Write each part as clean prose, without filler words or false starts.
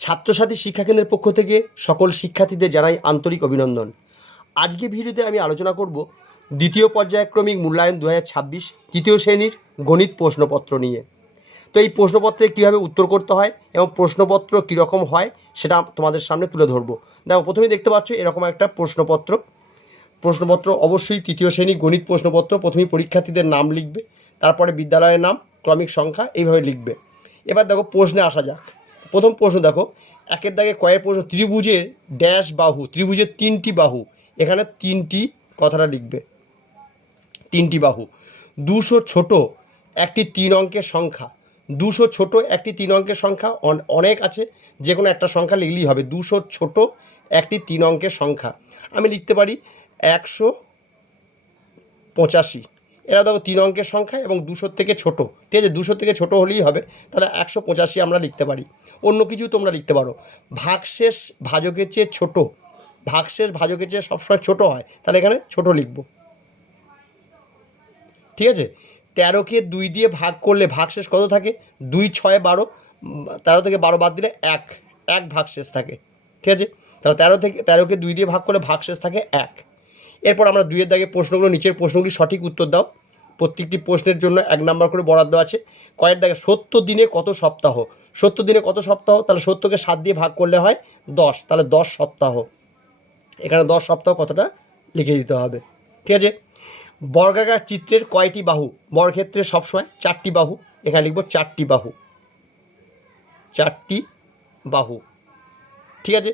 ছাত্রসাথী শিক্ষাকেন্দ্রের পক্ষ থেকে সকল শিক্ষার্থীদের জানাই আন্তরিক অভিনন্দন। আজকে ভিডিওতে আমি আলোচনা করব দ্বিতীয় পর্যায়ক্রমিক মূল্যায়ন 2026 তৃতীয় শ্রেণীর গণিত প্রশ্নপত্র নিয়ে। তো এই প্রশ্নপত্রে কীভাবে উত্তর করতে হয় এবং প্রশ্নপত্র কীরকম হয় সেটা তোমাদের সামনে তুলে ধরবো। দেখো, প্রথমেই দেখতে পাচ্ছ এরকম একটা প্রশ্নপত্র অবশ্যই তৃতীয় শ্রেণী গণিত প্রশ্নপত্র। প্রথমেই পরীক্ষার্থীদের নাম লিখবে, তারপরে বিদ্যালয়ের নাম, ক্রমিক সংখ্যা এইভাবে লিখবে। এবার দেখো প্রশ্নে আসা যাক। প্রথম প্রশ্ন দেখো, একের দাগে কয়ের প্রশ্ন, ত্রিভুজের ড্যাশ বাহু, ত্রিভুজের তিনটি বাহু, এখানে তিনটি কথাটা লিখবে, তিনটি বাহু। 200 ছোট একটি 3 অঙ্কের সংখ্যা, 200 ছোট একটি 3 অঙ্কের সংখ্যা, অনেক আছে, যে কোনো একটা সংখ্যা লিখলেই হবে। 200 ছোট একটি 3 অঙ্কের সংখ্যা আমি লিখতে পারি 185। এরা দেখো 3 অঙ্কের সংখ্যা এবং 200 থেকে ছোট, ঠিক আছে, 200 থেকে ছোট হলেই হবে, তাহলে 185 আমরা লিখতে পারি। অন্য কিছু তোমরা লিখতে পারো। ভাগশেষ ভাজকের চেয়ে ছোট, ভাগশেষ ভাজকের চেয়ে সবসময় ছোট হয়, তাহলে এখানে ছোট লিখব, ঠিক আছে। 13কে 2 দিয়ে ভাগ করলে ভাগশেষ কত থাকে? 2 6 12, 13 থেকে 12 বাদ দিলে এক ভাগশেষ থাকে, ঠিক আছে। তাহলে 13কে 2 দিয়ে ভাগ করলে ভাগশেষ থাকে 1। এরপর আমরা 2-এর দাগে প্রশ্নগুলো, নিচের প্রশ্নগুলি সঠিক উত্তর দাও। প্রত্যেকটি প্রশ্নের জন্য 1 নাম্বার করে বরাদ্দ আছে। কয়ের দাগে 70 দিনে কত সপ্তাহ? 70 দিনে কত সপ্তাহ? তাহলে 70কে 7 দিয়ে ভাগ করলে হয় 10, তাহলে 10 সপ্তাহ। এখানে 10 সপ্তাহ কথাটা লিখে দিতে হবে, ঠিক আছে। বর্গাকার চিত্রের কয়টি বাহু? বর্গক্ষেত্রে সবসময় 4টি বাহু, এখানে লিখব 4টি বাহু, 4টি বাহু, ঠিক আছে।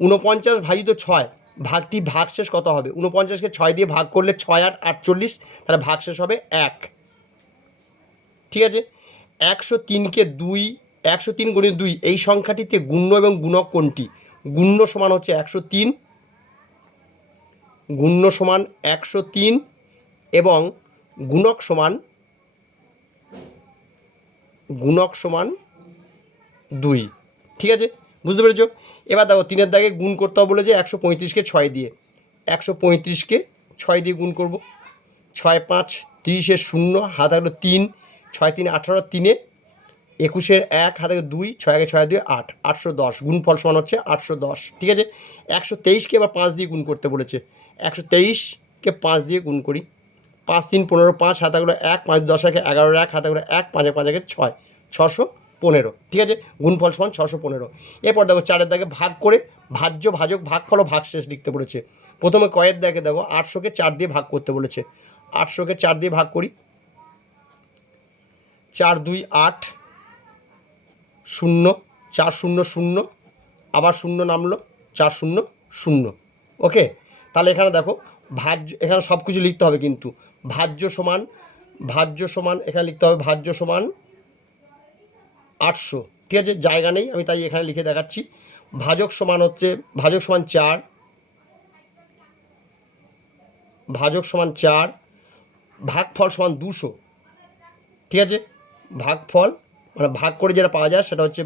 49 ভাজিত 6, ভাগটি ভাগশেষ কত হবে? 49কে 6 দিয়ে ভাগ করলে 6 8 48, তাহলে ভাগশেষ হবে 1, ঠিক আছে। 103কে 2, 103 গুণিত 2, এই সংখ্যাটিতে গুণ্য এবং গুণক কোনটি? গুণ্য সমান হচ্ছে 103, গুণ্য সমান 103 এবং গুণক সমান 2, ঠিক আছে, বুঝতে পেরেছ? এবার দেখো 3-এর দাগে গুণ করতে হবে বলে যে 135কে 6 দিয়ে, 135কে 6 দিয়ে গুণ করব। 6 5 30 0, হাতে থাকলো 3, 6 3 18, 3 21 1, হাতে 2, 6 1 6 2 8, 810, গুণফল সমান হচ্ছে 810, ঠিক আছে। 123কে এবার 5 দিয়ে গুণ করতে বলেছে, 123কে 5 দিয়ে গুণ করি। 5 3 15, 5 হাতে থাকলো 1, 5 10 1 11 1, হাতে থাকলো 1, 5 5 6, 615, ঠিক আছে, গুণফল সমান 615। এরপর দেখো 4-এর দাগে ভাগ করে ভাজ্য ভাজক ভাগফল ও ভাগশেষ লিখতে বলেছে। প্রথমে কয়ের দাগে দেখো 800কে 4 দিয়ে ভাগ করতে বলেছে, 800কে 4 দিয়ে ভাগ করি। 4 2 8 0, 4 0 0, আবার 0 নামলো, 4 0 0, ওকে। তাহলে এখানে দেখো ভাজ্য, এখানে সব কিছু লিখতে হবে কিন্তু। ভাজ্য সমান এখানে লিখতে হবে ভাজ্য সমান 800, ঠিক আছে, জায়গা নেই, আমি তাই এখানে লিখে দেখাচ্ছি। ভাজক সমান হচ্ছে, ভাজক সমান 4, ভাজক সমান 4, ভাগফল সমান 200, ঠিক আছে। ভাগফল মানে ভাগ করে যেটা পাওয়া যায় সেটা হচ্ছে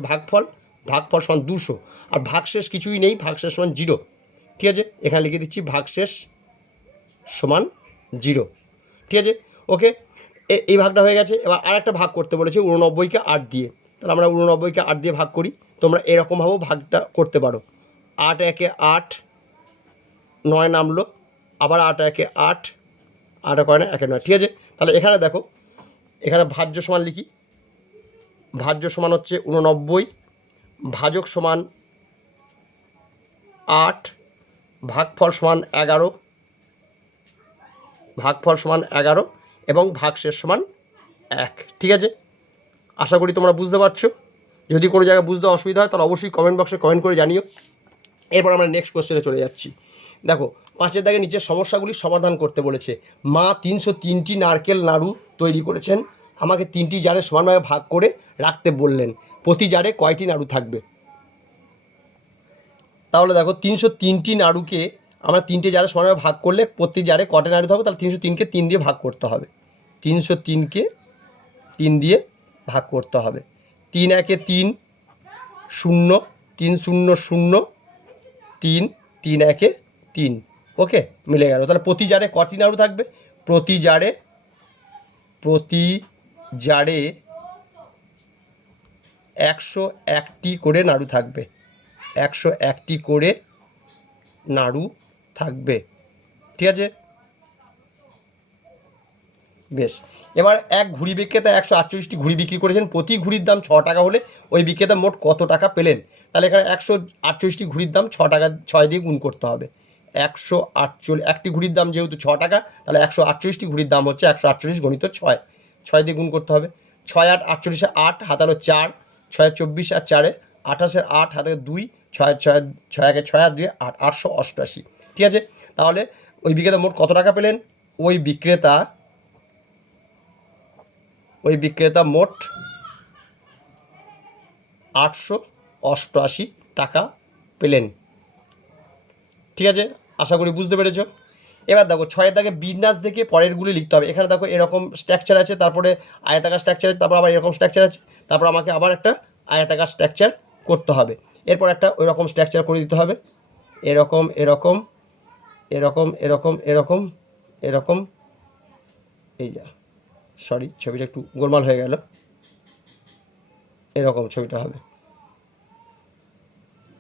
ভাগফল সমান 200, আর ভাগশেষ কিছুই নেই, ভাগশেষ সমান 0, ঠিক আছে, এখানে লিখে দিচ্ছি ভাগশেষ সমান 0, ঠিক আছে, ওকে। এই ভাগটা হয়ে গেছে। এবার আর একটা ভাগ করতে বলেছে 89কে 8 দিয়ে, তাহলে আমরা 89কে 8 দিয়ে ভাগ করি। তোমরা এরকমভাবেও ভাগটা করতে পারো। 8 1 8, 9 নামলো, আবার 8 1 8, 8 করে না 1 9, ঠিক আছে। তাহলে এখানে দেখো, এখানে ভাজ্য সমান লিখি, ভাজ্য সমান হচ্ছে 89, ভাজক সমান 8, ভাগফল সমান 11, ভাগফল সমান 11 এবং ভাগশেষ সমান 1, ঠিক আছে। আশা করি তোমরা বুঝতে পারছো। যদি কোনো জায়গায় বুঝতে অসুবিধা হয় তাহলে অবশ্যই কমেন্ট বক্সে কমেন্ট করে জানিও। এরপর আমরা নেক্সট কোশ্চেনে চলে যাচ্ছি। দেখো 5-এর দাগে নিচের সমস্যাগুলি সমাধান করতে বলেছে। মা 303টি নারকেল নাড়ু তৈরি করেছেন, আমাকে 3টি জারে সমানভাবে ভাগ করে রাখতে বললেন, প্রতি জারে কয়টি নাড়ু থাকবে? তাহলে দেখো 303টি নাড়ুকে আমরা 3টে জারে সমানভাবে ভাগ করলে প্রতি জারে কটা নাড়ু থাকবে? তাহলে 303কে 3 দিয়ে ভাগ করতে হবে, 303কে 3 দিয়ে ভাগ করতে হবে। 3 1 3 0, 3 0 0, 3 3 1 3, ওকে, মিলে গেল। তাহলে প্রতি জারে কটি নাড়ু থাকবে? প্রতি জারে 101টি করে নাড়ু থাকবে, 101টি করে নাড়ু থাকবে। ঠিক আছে, বেশ। এবার এক ঘুড়ি বিক্রেতা 148টি ঘুড়ি বিক্রি করেছেন, প্রতি ঘুড়ির দাম 6 টাকা হলে ওই বিক্রেতা মোট কত টাকা পেলেন? তাহলে এখানে 148টি ঘুড়ির দাম 6 টাকা 6 দিয়ে গুণ করতে হবে। 148, একটি ঘুড়ির দাম যেহেতু 6 টাকা, তাহলে 148টি ঘুড়ির দাম হচ্ছে 148 গণিত 6, 6 দিয়ে গুণ করতে হবে। 6 8 48, 8 হাতালো 4, 6 24 আর 4 28, 8 হাতে 2, 6 6 6 1 6 আর 2 8, 888। ঠিক আছে, তাহলে ওই বিক্রেতা মোট কত টাকা পেলেন? ওই বিক্রেতা মোট 888 টাকা পেলেন। ঠিক আছে, আশা করি বুঝতে পেরেছ। এবার দেখো 6-এর দাগে বিন্যাস দেখে পরেরগুলি লিখতে হবে। এখানে দেখো এরকম স্ট্রাকচার আছে, তারপরে আয়তাকার স্ট্রাকচার আছে, তারপর আবার এরকম স্ট্রাকচার আছে, তারপর আমাকে আবার একটা আয়তাকার স্ট্রাকচার করতে হবে, এরপর একটা ওই রকম স্ট্রাকচার করে দিতে হবে, এরকম এরকম এরকম এরকম এরকম এরকম। এই যা, সরি ছবিটা একটু গোলমাল হয়ে গেল, এরকম ছবিটা হবে,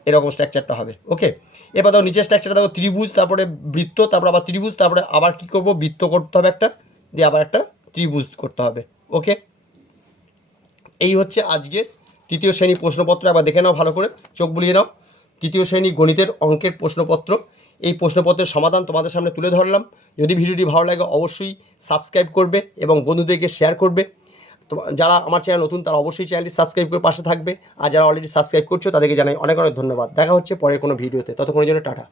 এরকম স্ট্রাকচারটা হবে। ওকে, এবার দেখো নিচের স্ট্রাকচারটা দেখো ত্রিভুজ, তারপরে বৃত্ত, তারপরে আবার ত্রিভুজ, তারপরে আবার কী করবো, বৃত্ত করতে হবে একটা, দিয়ে আবার একটা ত্রিভুজ করতে হবে। ওকে, এই হচ্ছে আজকে তৃতীয় শ্রেণী প্রশ্নপত্র। আবার দেখে নাও ভালো করে, চোখ বুলিয়ে নাও। তৃতীয় শ্রেণী গণিতের অঙ্কের প্রশ্নপত্র, এই প্রশ্নপত্রের সমাধান তোমাদের সামনে তুলে ধরলাম। যদি ভিডিওটি ভালো লাগে অবশ্যই সাবস্ক্রাইব করবে এবং বন্ধুদেরকে শেয়ার করবে। তো যারা আমার চ্যানেল নতুন তারা অবশ্যই চ্যানেলটি সাবস্ক্রাইব করে পাশে থাকবে, আর যারা অলরেডি সাবস্ক্রাইব করছো তাদেরকে জানাই অনেক অনেক ধন্যবাদ। দেখা হচ্ছে পরের কোনো ভিডিওতে, ততক্ষণের জন্য টাটা।